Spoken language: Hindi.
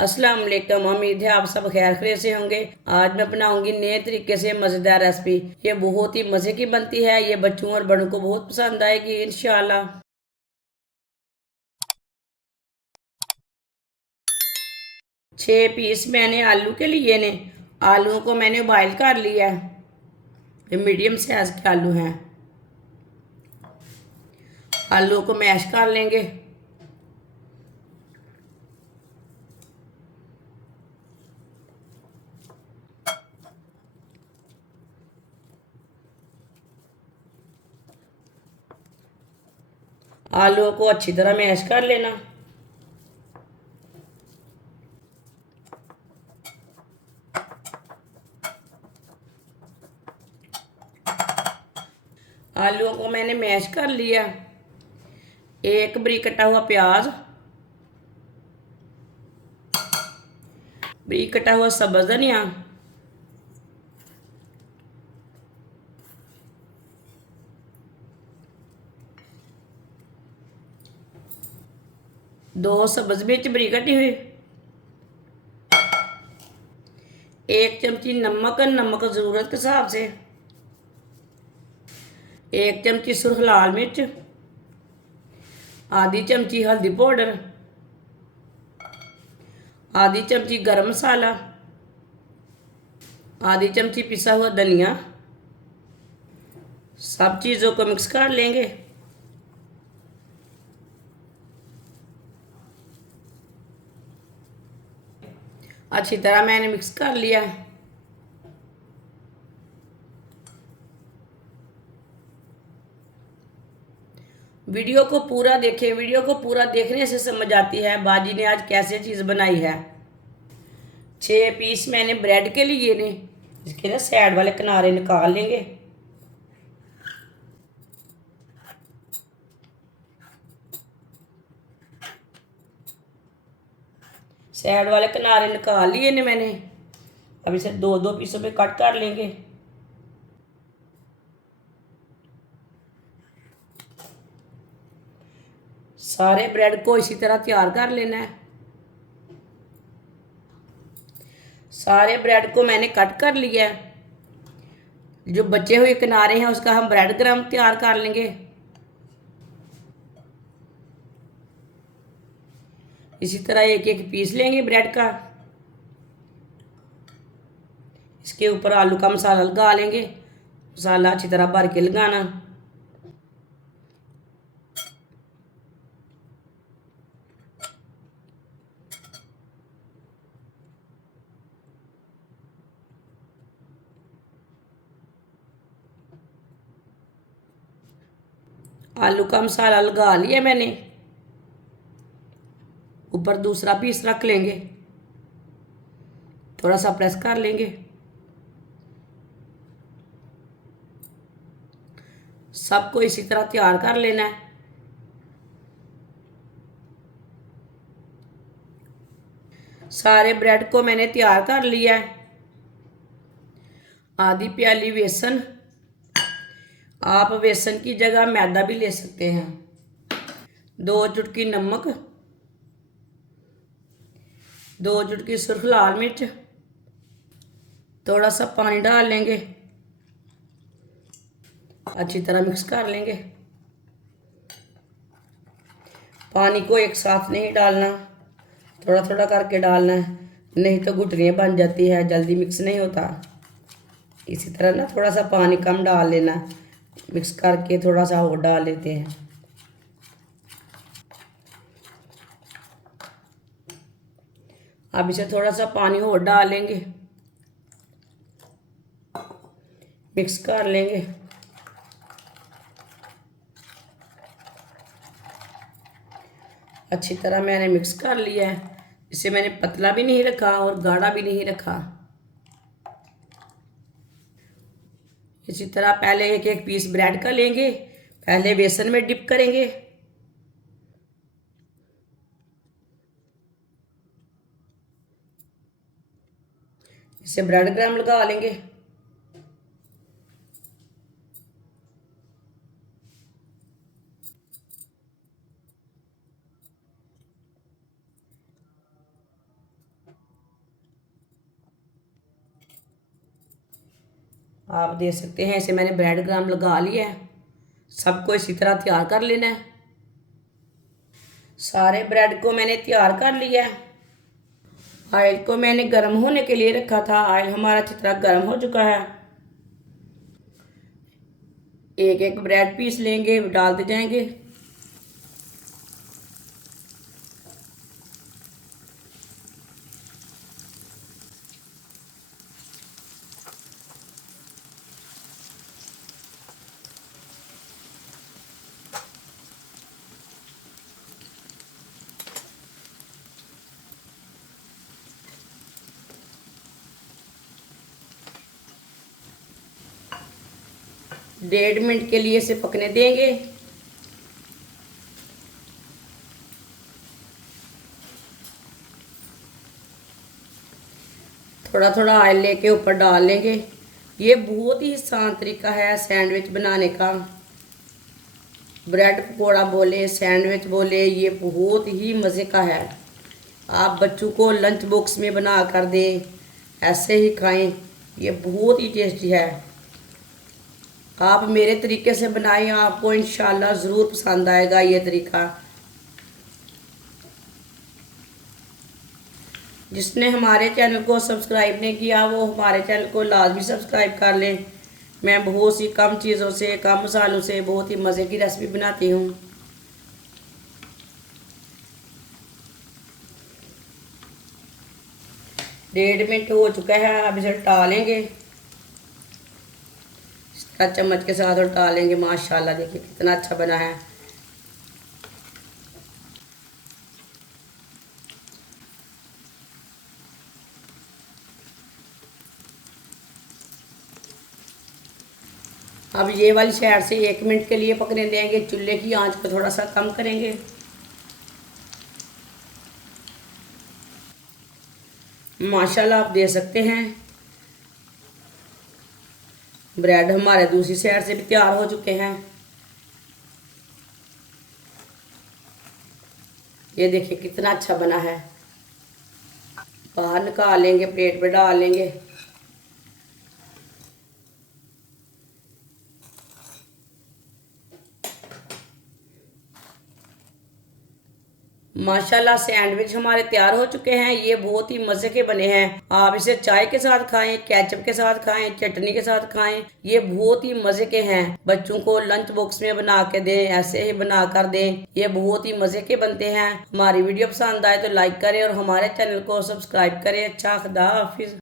अस्सलाम वालेकुम। उम्मीद है आप सब खैर खैरियत से होंगे। आज मैं बनाऊंगी नए तरीके से मज़ेदार रेसिपी। ये बहुत ही मज़े की बनती है। ये बच्चों और बड़ों को बहुत पसंद आएगी इंशाल्लाह। 6 पीस मैंने आलू के लिए ने। आलूओं को मैंने बॉयल कर लिया है। ये मीडियम साइज के आलू हैं। आलूओं को मैश कर लेंगे। आलूओं को अच्छी तरह मैश कर लेना। आलूओं को मैंने मैश कर लिया। एक बारीक कटा हुआ प्याज, बारीक कटा हुआ सब्ज़ धनिया, दो सब्ज़ मिर्च बारीक कटी हुई, एक चमची नमक, नमक ज़रूरत के हिसाब से, एक चमची सुर्ख लाल मिर्च, आधी चमची हल्दी पाउडर, आधी चमची गरम मसाला, आधी चमची पिसा हुआ धनिया। सब चीज़ों को मिक्स कर लेंगे। अच्छी तरह मैंने मिक्स कर लिया। वीडियो को पूरा देखें। वीडियो को पूरा देखने से समझ आती है बाजी ने आज कैसे चीज़ बनाई है। 6 पीस मैंने ब्रेड के लिए ने। इसके ना साइड वाले किनारे निकाल लेंगे। साइड वाले किनारे निकाल लिए ने मैंने। अब इसे दो दो पीसों में कट कर लेंगे। सारे ब्रेड को इसी तरह तैयार कर लेना है। सारे ब्रेड को मैंने कट कर लिया है। जो बचे हुए किनारे हैं उसका हम ब्रेड क्रम्ब तैयार कर लेंगे। इसी तरह एक एक पीस लेंगे ब्रेड का। इसके ऊपर आलू का मसाला लगा लेंगे। मसाला अच्छी तरह भर के लगाना। आलू का मसाला लगा लिया मैंने। ऊपर दूसरा पीस रख लेंगे। थोड़ा सा प्रेस कर लेंगे। सबको इसी तरह तैयार कर लेना है। सारे ब्रेड को मैंने तैयार कर लिया है। आधी प्याली बेसन। आप बेसन की जगह मैदा भी ले सकते हैं। 2 चुटकी नमक, 2 चुटकी सुर्ख लाल मिर्च। थोड़ा सा पानी डाल लेंगे। अच्छी तरह मिक्स कर लेंगे। पानी को एक साथ नहीं डालना, थोड़ा थोड़ा करके डालना है, नहीं तो गुठलियाँ बन जाती है, जल्दी मिक्स नहीं होता। इसी तरह ना थोड़ा सा पानी कम डाल लेना। मिक्स करके थोड़ा सा और डाल लेते हैं। अब इसे थोड़ा सा पानी और डाल लेंगे। मिक्स कर लेंगे। अच्छी तरह मैंने मिक्स कर लिया है। इसे मैंने पतला भी नहीं रखा और गाढ़ा भी नहीं रखा। इसी तरह पहले एक एक पीस ब्रेड का लेंगे। पहले बेसन में डिप करेंगे। इसे ब्रेड क्रम्ब लगा लेंगे। आप देख सकते हैं इसे मैंने ब्रेड क्रम्ब लगा लिया है। सबको इसी तरह तैयार कर लेना है। सारे ब्रेड को मैंने तैयार कर लिया है। ऑयल को मैंने गर्म होने के लिए रखा था। ऑयल हमारा अच्छी तरह गर्म हो चुका है। एक एक ब्रेड पीस लेंगे, डालते जाएंगे। डेढ़ मिनट के लिए इसे पकने देंगे। थोड़ा थोड़ा ऑयल लेके ऊपर डाल लेंगे। ये बहुत ही आसान तरीका है सैंडविच बनाने का। ब्रेड पकौड़ा बोले, सैंडविच बोले, ये बहुत ही मज़े का है। आप बच्चों को लंच बॉक्स में बना कर दें, ऐसे ही खाएं। ये बहुत ही टेस्टी है। आप मेरे तरीके से बनाएं, आपको इंशाल्लाह ज़रूर पसंद आएगा ये तरीका। जिसने हमारे चैनल को सब्सक्राइब नहीं किया वो हमारे चैनल को लाजमी सब्सक्राइब कर लें। मैं बहुत सी कम चीज़ों से, कम मसालों से बहुत ही मज़े की रेसिपी बनाती हूँ। डेढ़ मिनट हो चुका है। अब इसे टालेंगे, इस तरह चम्मच के साथ और टालेंगे। माशाल्लाह देखिए कितना अच्छा बना है। अब ये वाली साइड से 1 मिनट के लिए पकने देंगे। चूल्हे की आंच को थोड़ा सा कम करेंगे। माशाल्लाह आप देख सकते हैं ब्रेड हमारे दूसरी साइड से भी तैयार हो चुके हैं। ये देखिए कितना अच्छा बना है। बाहर निकाल लेंगे, प्लेट पे डाल लेंगे। माशाल्लाह सैंडविच हमारे तैयार हो चुके हैं। ये बहुत ही मज़े के बने हैं। आप इसे चाय के साथ खाएं, केचप के साथ खाएं, चटनी के साथ खाएं। ये बहुत ही मज़े के हैं। बच्चों को लंच बॉक्स में बना के दें, ऐसे ही बना कर दें। ये बहुत ही मज़े के बनते हैं। हमारी वीडियो पसंद आए तो लाइक करें और हमारे चैनल को सब्सक्राइब करें। अच्छा, खुदा हाफिज़।